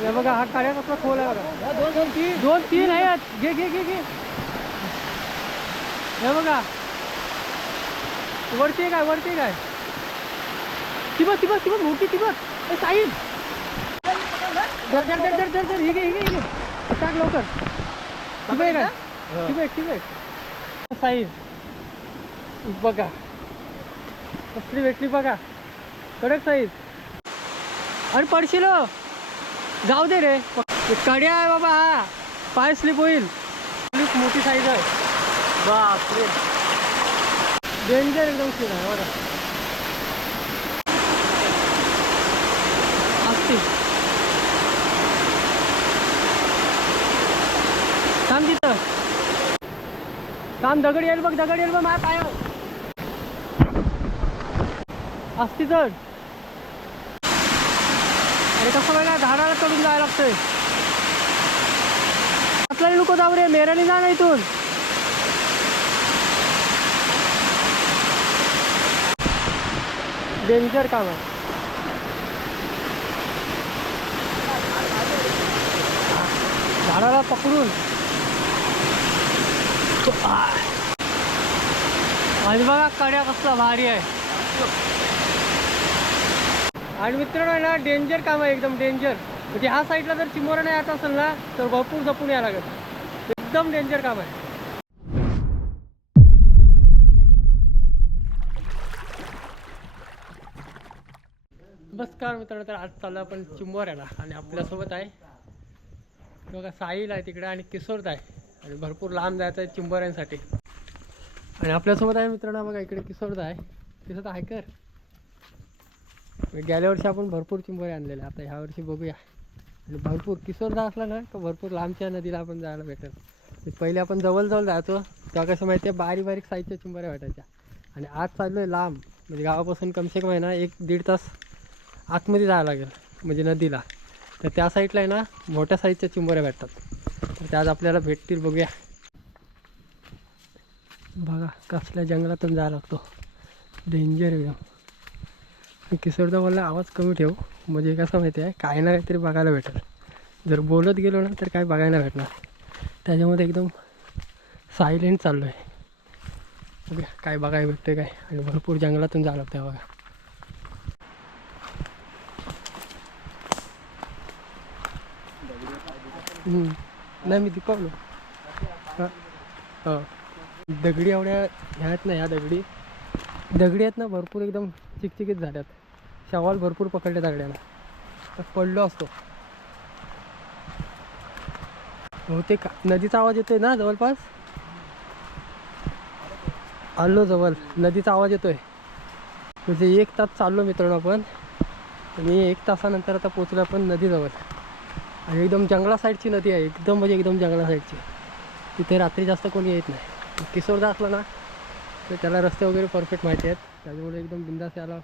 हे बघा हा काड्या कसला खोल आहे बघा. दोन दोन तीन. दोन तीन आहेत घे घे घे घे. हे बघा. वरती काय वरती काय तिबत तिबत तिबत मोठी तिबत. ए धर धर धर धर ही घे ही घे ही घे. टाक लवकर. आहे. काय तिबत साईज बघा. कसली भेटली बघा. कडक साईज अरे पडशील हो. जाऊ दे रे. कड्या आहे बाबा हा. पाय स्लिप होईल. स्लिप मोठी साईज आहे. बापरे. डेंजर एकदम सीन आहे बरं असते थांब तिथं. थांब दगड येईल बघ दगड येईल बघ माझ्या पायावर. असती चढ कसं बघा झाडाला चढून जायला लागतंय आपल्याला नको जाऊ रे मेराने जा ना इथून. डेंजर काम आहे. झाडाला पकडून. आणि बघा कड्या कसला भारी आहे. आणि मित्रांनो आहे ना डेंजर काम आहे एकदम डेंजर म्हणजे ह्या साईडला जर चिमोरा नाही येत असेल ना तर भरपूर जपून यायला लागेल. एकदम डेंजर काम आहे. नमस्कार मित्रांनो तर आज चालू आपण चिंबोऱ्याला आणि आपल्यासोबत आहे. बघा साहिल आहे तिकडे आणि किशोरत आहे आणि भरपूर लांब जायचं आहे चिंबोऱ्यांसाठी आणि आपल्यासोबत आहे मित्रांनो बघा इकडे किशोरदा आहे किशोर आहे कर गेल्या वर्षी आपण भरपूर चिंबोरे आणलेले. आता ह्या वर्षी बघूया. आणि भरपूर किशोरदा असला ना तर भरपूर लांबच्या नदीला आपण जायला भेटेल. पहिले आपण जवळजवळ जायचो. तेव्हा कसं माहिती आहे बारीक बारीक साईजच्या चिंबोऱ्या भेटायच्या. आणि आज चाललो आहे लांब. म्हणजे गावापासून कमसे कम आहे ना एक दीड तास आतमध्ये जायला लागेल म्हणजे नदीला. तर त्या साईडला आहे ना मोठ्या साईजच्या चिंबोऱ्या भेटतात. तर त्या आज आपल्याला भेटतील बघूया. बघा कसल्या जंगलातून जायला लागतो. डेंजर एकदम. किसरदा मला आवाज कमी ठेव. म्हणजे कसं माहिती आहे काही ना काहीतरी बघायला भेटेल. जर बोलत गेलो ना तर काय बघायला भेटणार. त्याच्यामध्ये एकदम सायलेंट चाललो आहे ओके काय बघायला भेटतं काय. आणि भरपूर जंगलातून जावं लागतं बघा. नाही मी दिपावलो हां. दगडी एवढ्या ह्या आहेत ना ह्या दगडी. दगडी आहेत ना भरपूर एकदम चिकचिकीत झाल्यात. शवाल भरपूर पकडले दगड्याला तर पडलो असतो. बहुतेक नदीचा आवाज येतोय ना जवळपास? आलो जवळ. नदीचा आवाज येतोय. म्हणजे एक तास चाललो मित्रांनो आपण. आणि एक तासानंतर आता पोचलो आपण नदीजवळ. आणि एकदम जंगला साईडची नदी आहे. एकदम म्हणजे एकदम जंगला साईडची. तिथे रात्री जास्त कोणी येत नाही. किशोरदा असला ना तर त्याला रस्ते वगैरे परफेक्ट माहिती आहेत. त्याच्यामुळे एकदम बिंदास यायला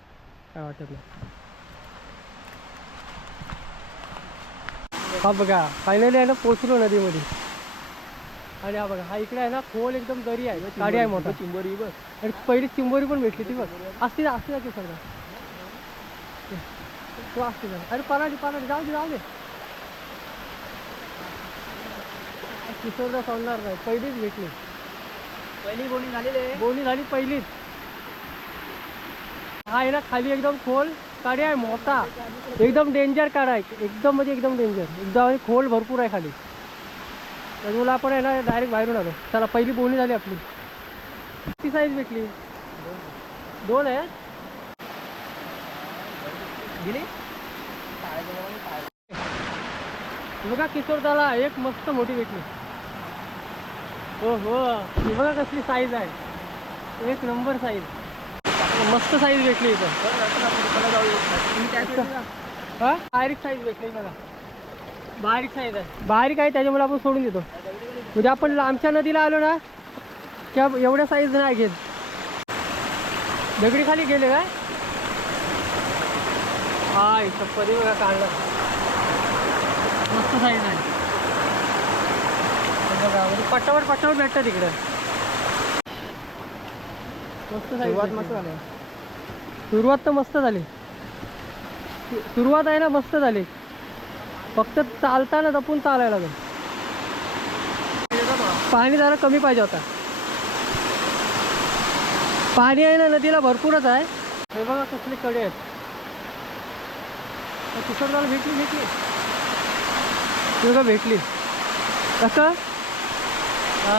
काय वाटत नाही. हा बघा फायनली आहे ना पोचलो नदीमध्ये. आणि हा बघा हा इकडे आहे ना खोल एकदम दरी आहे गाडी आहे मोठा. चिंबोरी बघ. आणि पहिली चिंबोरी पण भेटली ती बघ. असते असते ना किशोरदा तो असते ना. अरे पराडी पराडी जाऊ दे जाऊ दे. किशोरदा सोडणार नाही. पहिलीच भेटली. पहिली बोली झालेली आहे. बोनी झाली पहिलीच. हा आहे ना खाली एकदम खोल काडी आहे मोठा. एकदम डेंजर काढा आहे. एकदम म्हणजे एकदम डेंजर एकदम खोल भरपूर आहे खाली. त्यामुळे आपण आहे ना डायरेक्ट बाहेरून आलो. चला पहिली बोलणी झाली आपली. किती साईज भेटली? दोन आहे. गेली बघा किशोरदाला एक मस्त मोठी भेटली. हो हो ही बघा कसली साईज आहे. एक नंबर साईज मस्त साईज भेटली इथं. हा? बारीक साईज भेटली बघा बारीक साईज आहे. बारीक आहे त्याच्यामुळे आपण सोडून देतो. म्हणजे आपण आमच्या नदीला आलो ना त्या एवढ्या साईज नाही घेत. दगडी खाली गेले काय? हा इथं पदी बघा काढलं. मस्त साईज आहे. बघा म्हणजे पट्टावर पट्टावर भेटतं तिकडे. मस्त सुरुवात भेटली. मस्त झाली. सुरुवात तर मस्त झाली. सुरुवात आहे ना मस्त झाली. फक्त चालताना जपून चालायला लागेल. पाणी जरा कमी पाहिजे होता. पाणी आहे ना नदीला भरपूरच आहे. हे बघा कसले कडे आहेत. तुषारदाला भेटली भेटली. बघा भेटली. कसं? हा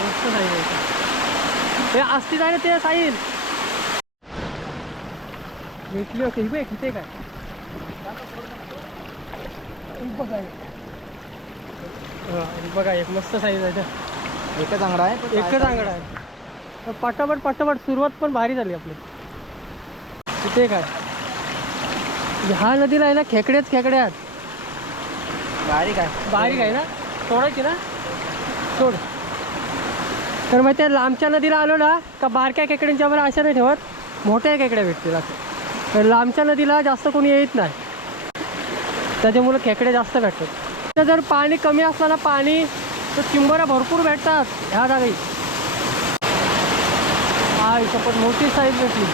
मस्त साईन हे असती जाय ते साईन भेटली होती ही बघ इथे काय बघा बघा एक मस्त साईज आहे. एकच आंगडा आहे एकच आंगडा आहे पटापट पटापट सुरुवात पण भारी झाली आपली तिथे काय ह्या नदीला आहे ना खेकडेच खेकडे आहेत बारीक आहे बारीक आहे ना सोडायची ना सोड तर मग त्या लांबच्या नदीला आलो ना का बारक्या खेकड्यांच्या वर अशा नाही ठेवत. मोठ्या खेकड्या भेटतील असं. तर लांबच्या नदीला जास्त कोणी येत नाही. त्याच्यामुळं खेकडे जास्त भेटतात. तर जर पाणी कमी असताना पाणी तर चिंबऱ्या भरपूर भेटतात ह्या जागी. हा इथं पण मोठी साईज भेटली.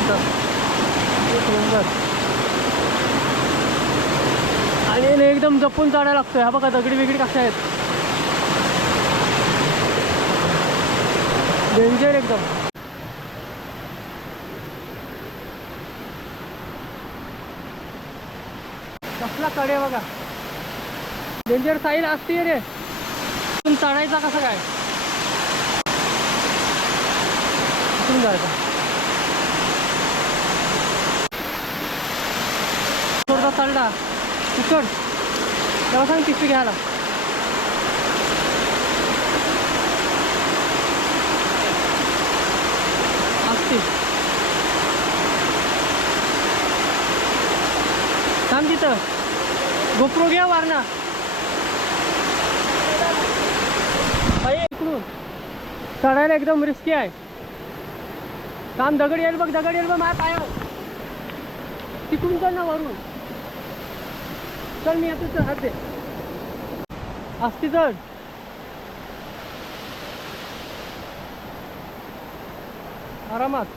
इथं. नंबर. आणि एकदम जपून चढायला लागतोय. हा बघा दगडी वेगळी कशा आहेत. डेंजर एकदम. कसला कडे बघा. डेंजर साईल असते रे. पण चढायचा कसं काय? इथून जायचा. थोडा चढला चढ तेव्हा सांग पिशवी घ्यायला असते थांब तिथं गोप्रो घ्या वारणा बाई, इकडून चढायला एकदम रिस्की आहे काम दगड येईल बघ दगड येईल बघ माझ्या पायावर तिकडून चल ना वरून चल मी येतो चल हात दे असती चढ आरामात.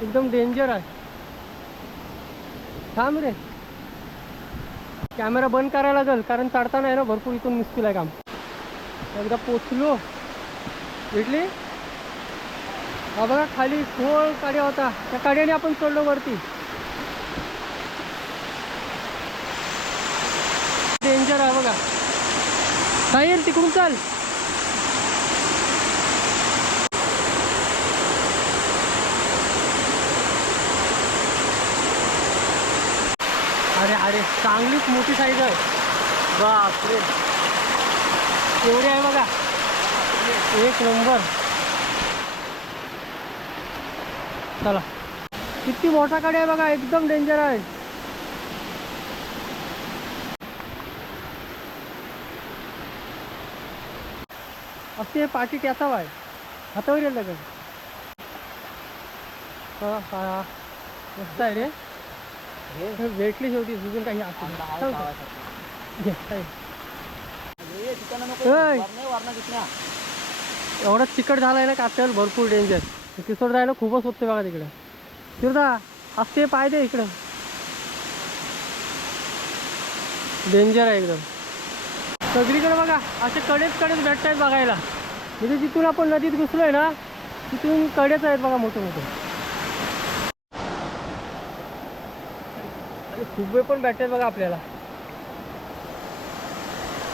एकदम डेंजर आहे. थांब रे. कॅमेरा बंद करायला लागेल कारण चढताना आहे ना भरपूर इथून मुश्किल आहे काम. एकदा पोचलो. भेटली हा बघा खाली खोल काड्या होता. त्या काड्याने आपण चढलो वरती. डेंजर आहे बघा. साहिल तिकडून चाल. अरे अरे चांगलीच मोठी साईज आहे. बापरे. एवढी आहे बघा. एक नंबर चला. किती मोठा कडे आहे बघा. एकदम डेंजर आहे. असे पाठी त्याचा आहे हातावर येईल लगेच हा मस्त आहे रे। हे भेटली शेवटी सुजून काही एवढा चिकट झालाय ना कातल भरपूर डेंजर तिसोड जायला खूपच होते बघा तिकडे. तिरदा असते पाय दे इकडं. डेंजर आहे एकदम. सगळीकडे बघा असे कडेच कडेच भेटत आहेत बघायला. म्हणजे जिथून आपण नदीत घुसलोय ना तिथून कडेच आहेत बघा मोठे मोठे. आणि खुबे पण भेटतात बघा आपल्याला.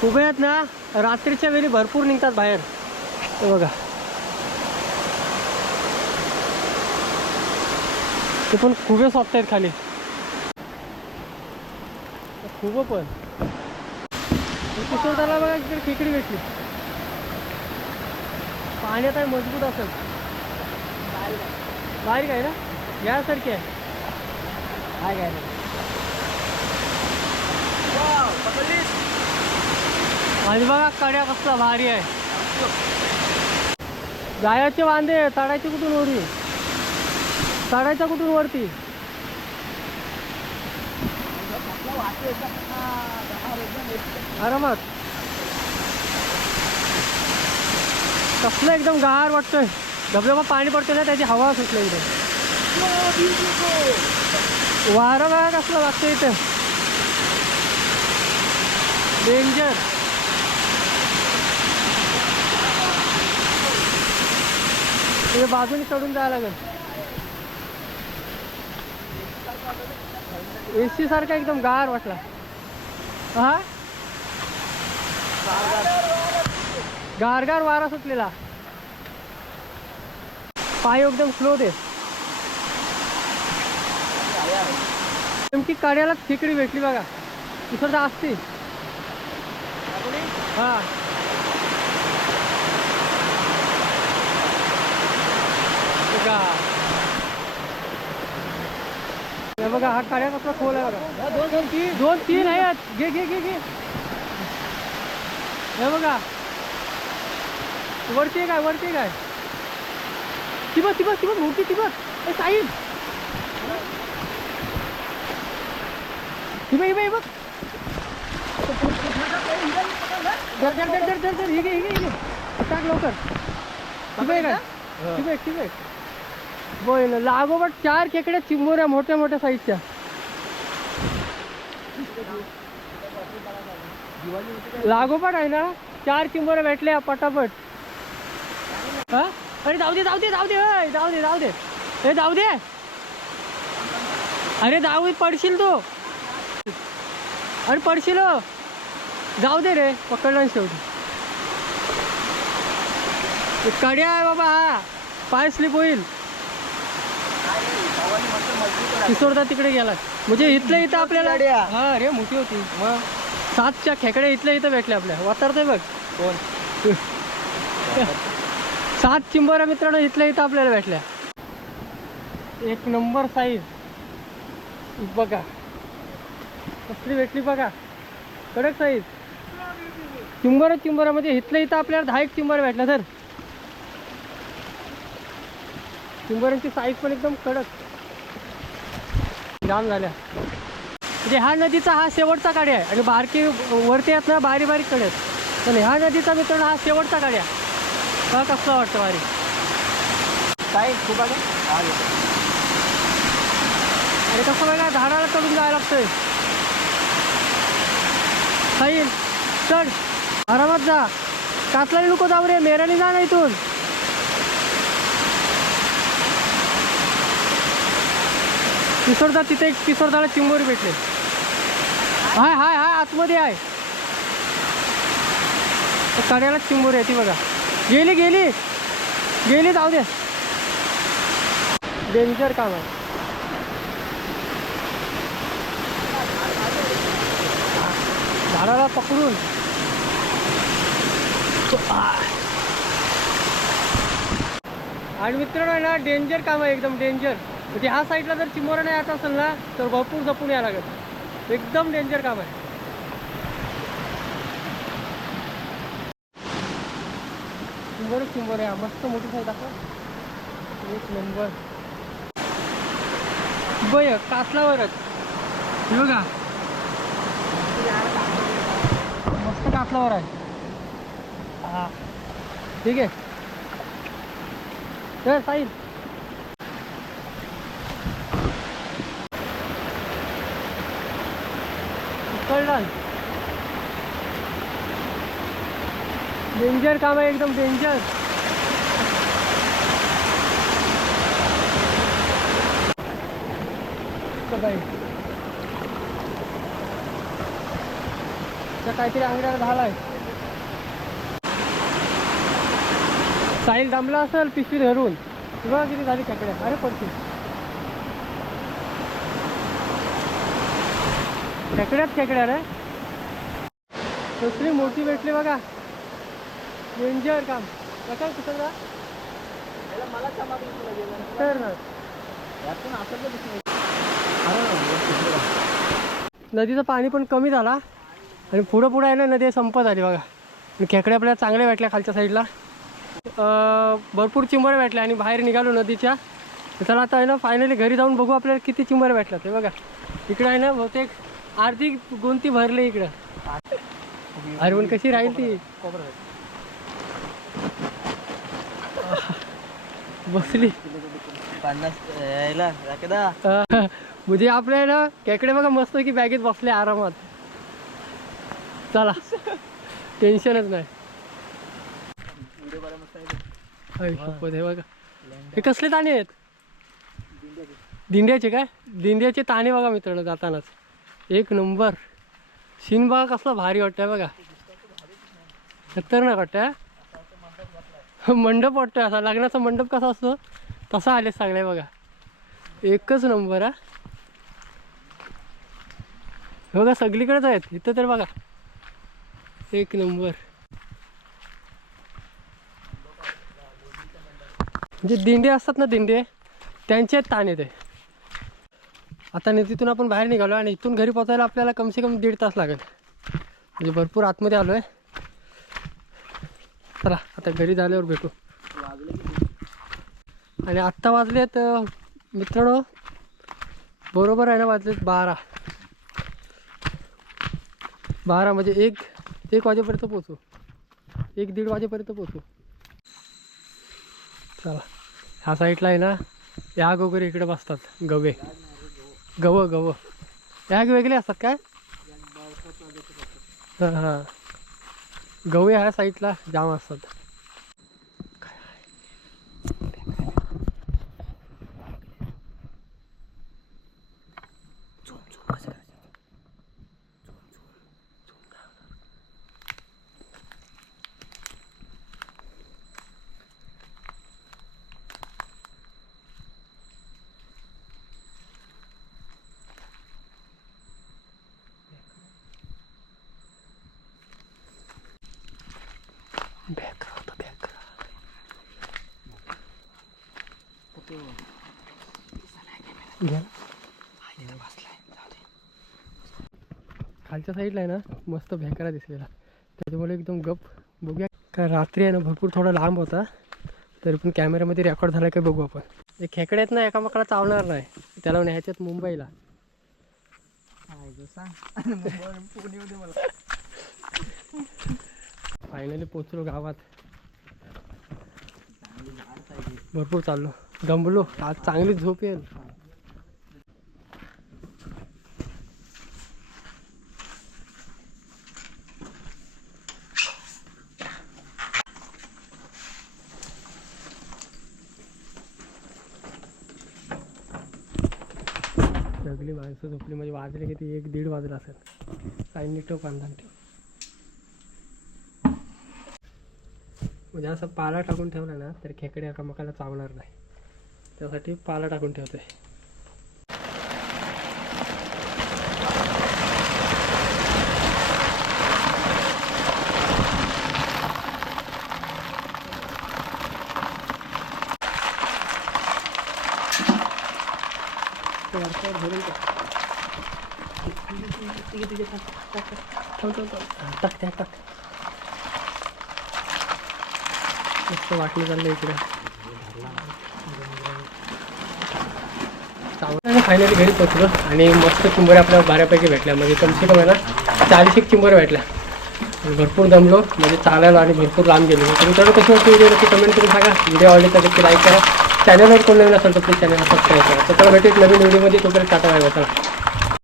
खुबे आहेत ना रात्रीच्या वेळी भरपूर निघतात बाहेर. बघा. ते पण खुबे सोपत आहेत खाली. खूप पण. किशोरदाला बघा इकडे खेकडी भेटली. पाण्यात आहे मजबूत असेल. बारीक आहे ना? यासारखी आहे. काय काय? आणि बघा कड्या कसला भारी आहे. जायचे वांदे चढायचे कुठून वरी? चढायचा कुठून वरती? आरामात. कसलं एकदम गार वाटतोय. धबधबा पाणी पडतोय ना त्याची हवा सुटली इथे. वारं बघा कसलं लागतं इथं. डेंजर हे बाजूने चढून जायला लागेल. एसी सारखा एकदम गार वाटला. हा? गारगार वारा सुटलेला. पाय एकदम स्लो दे. नेमकी कड्याला खेकडी भेटली बघा. दुसरं असते. हा. बघा. हे बघा हा काड्या कसला खोल आहे बघा. दोन तीन. दोन तीन आहेत. घे घे घे घे. हे बघा. वरती काय? वरती काय? ती बघ ती बघ ती बघ मोठी ती बघ ए साईड ही बघ ही बघ ही धर धर धर धर धर धर. ही घे ही घे ही घे. टाक लवकर. आहे काय? ठीक आहे बोल लागोपाठ चार खेकड्या चिंबोऱ्या मोठ्या मोठ्या साईजच्या. लागोपाठ आहे ना चार चिंबोऱ्या भेटल्या पटापट. हा? अरे जाऊ दे जाऊ दे जाऊ दे जाऊ दे जाऊ दे. ए जाऊ दे. अरे जाऊ पडशील तू. अरे पडशील हो. जाऊ दे रे पकडला शेवटी. कड्या आहे बाबा हा. पाय स्लिप होईल. किशोरदा तिकडे गेला म्हणजे इथल्या इथं आपल्याला? हा रे मोठी होती. मग? सातच्या खेकड्या इथल्या इथं भेटल्या आपल्या. वातारतंय बघ. कोण? सात चिंबोऱ्या मित्रांनो इथल्या इथं आपल्याला भेटल्या. एक नंबर साईज बघा. कसली भेटली बघा. कडक साईज चिंबर चिंबोऱ्यामध्ये इथल्या इथं आपल्याला दहा एक चिंबर भेटल्या तर. चिंबोऱ्यांची साईज पण एकदम कडक. जाम झाल्या. म्हणजे ह्या नदीचा हा शेवटचा काड्या आहे. आणि बारकी वरती आहेत ना बारीक बारीककडे आहेत. पण ह्या नदीचा मित्रांनो हा शेवटचा काड्या हा कसला वाटतं बारीक काय? खूप आहे. आणि कसं बघा झाडाला चढून जायला लागतंय. साईल चढ. आरामात जा. कातला नको जाऊ रे मेराने जा ना इथून. किशोरदा तिथे एक किशोरदाला चिंबोरी भेटले. हाय हाय हाय आतमध्ये आहे. कड्याला चिंबोरी आहे ती बघा. गेली गेली. गेली जाऊ दे. डेंजर काम आहे. झाडाला पकडून. आणि मित्रांनो आहे ना डेंजर काम आहे एकदम डेंजर म्हणजे ह्या साईडला जर चिमोरा नाही येत असेल ना तर भरपूर जपून यायला लागत एकदम डेंजर काम आहे. चिंबर चिंबर. आहे मस्त मोठी साईज दाखव. एक नंबर. बय कासलावरच हे बघा. मस्त कासलावर आहे. हा. ठीक आहे. तर साईल डेंजर काम आहे एकदम डेंजर बाई काहीतरी अंगड्याला झालाय साईल दमला असेल पिशवी धरून. तुला किती झाली खेकड्या अरे पडतील खेकड्यात खेकड्या रे दुसरी मोठी भेटली बघा. डेंजर काम बघा कुठं जा त्याला मला गेलं तर ना. यातून असं दिसलं. वा. नदीचं पाणी पण कमी झाला. आणि पुढं पुढं आहे ना नदी संपत आली बघा. आणि खेकड्या आपल्याला चांगल्या भेटल्या खालच्या साईडला. भरपूर चिंबऱ्या भेटल्या आणि बाहेर निघालो नदीच्या. तर चला आता आहे ना फायनली घरी जाऊन बघू आपल्याला किती चिंबऱ्या भेटल्या ते बघा. इकडं आहे ना बहुतेक अर्धी गोंती भरली इकडं. अरे पण कशी राहील ती? बसली. पन्नास यायला राकेदा. म्हणजे आपल्या ना खेकडे बघा मस्त की बॅगेत बसले आरामात. चला. टेन्शनच नाही. हे बघा. हे कसले ताणे आहेत? दिंड्याचे काय? दिंड्याचे ताणे बघा मित्रांनो जातानाच. एक नंबर. सीन बघा कसला भारी वाटतंय बघा. खतरनाक वाटतंय? मंडप वाटतोय असा. लग्नाचा मंडप कसा असतो? तसा आले सगळे बघा. एकच नंबर हा. बघा सगळीकडेच आहेत. इथं तर बघा. एक नंबर. जे दिंडे असतात ना दिंडे त्यांचे ताण येते आता नाही तिथून आपण बाहेर निघालो आणि इथून घरी पोचायला आपल्याला कमसे कम दीड तास लागेल. म्हणजे भरपूर आतमध्ये आलो आहे चला आता घरी झाल्यावर भेटू. आणि आत्ता वाजलेत मित्रांनो बरोबर आहे ना वाजलेत बारा. बारा म्हणजे एक एक वाजेपर्यंत पोचू एक दीड वाजेपर्यंत पोचू चला ह्या साईडला आहे ना याग वगैरे इकडे बसतात गवे. गव गव. याग वेगळे असतात काय? हां हां. गवे ह्या साईडला जाम असतात बॅकरा होता बॅकरा घ्या खालच्या साईडला आहे ना मस्त भॅकरा दिसलेला. त्याच्यामुळे एकदम गप बघूया. काय रात्री आहे ना भरपूर थोडा लांब होता. तरी पण कॅमेऱ्यामध्ये रेकॉर्ड झाला काय बघू आपण. हे खेकडे आहेत ना एकामेकाला चावणार नाही. त्याला न्यायच्यात मुंबईला. फायनली पोचलो गावात. भरपूर चाललो. दमलो आज चांगली झोप येईल. झोपली माणसं झोपली म्हणजे वाजले किती? एक दीड वाजला असेल. काही नीट आणला ठेव. म्हणजे असं पाला टाकून ठेवला ना तर खेकडे एकामेकाला चावणार नाही. त्यासाठी पाला टाकून ठेवते ते वरच्यावर भरून टाक. मस्त वाटलं चाललं इकडे फायनली घरी पोचलो आणि मस्त चिंबोऱ्या आपल्या बऱ्यापैकी भेटल्या. म्हणजे कमसे कम आहे ना चाळीस एक चिंबोऱ्या भेटल्या. भरपूर दमलो म्हणजे चालायला आणि भरपूर लांब गेलो. तर मित्रांनो कशी वाटते व्हिडिओ? नक्की कमेंट करून सांगा. व्हिडिओ आवडली तर नक्की लाईक करा. चॅनल कोण नवीन असेल तर प्लीज चॅनल सबस्क्राईब करा. तर चला भेटू एक नवीन व्हिडिओमध्ये तोपर्यंत टाटा बाय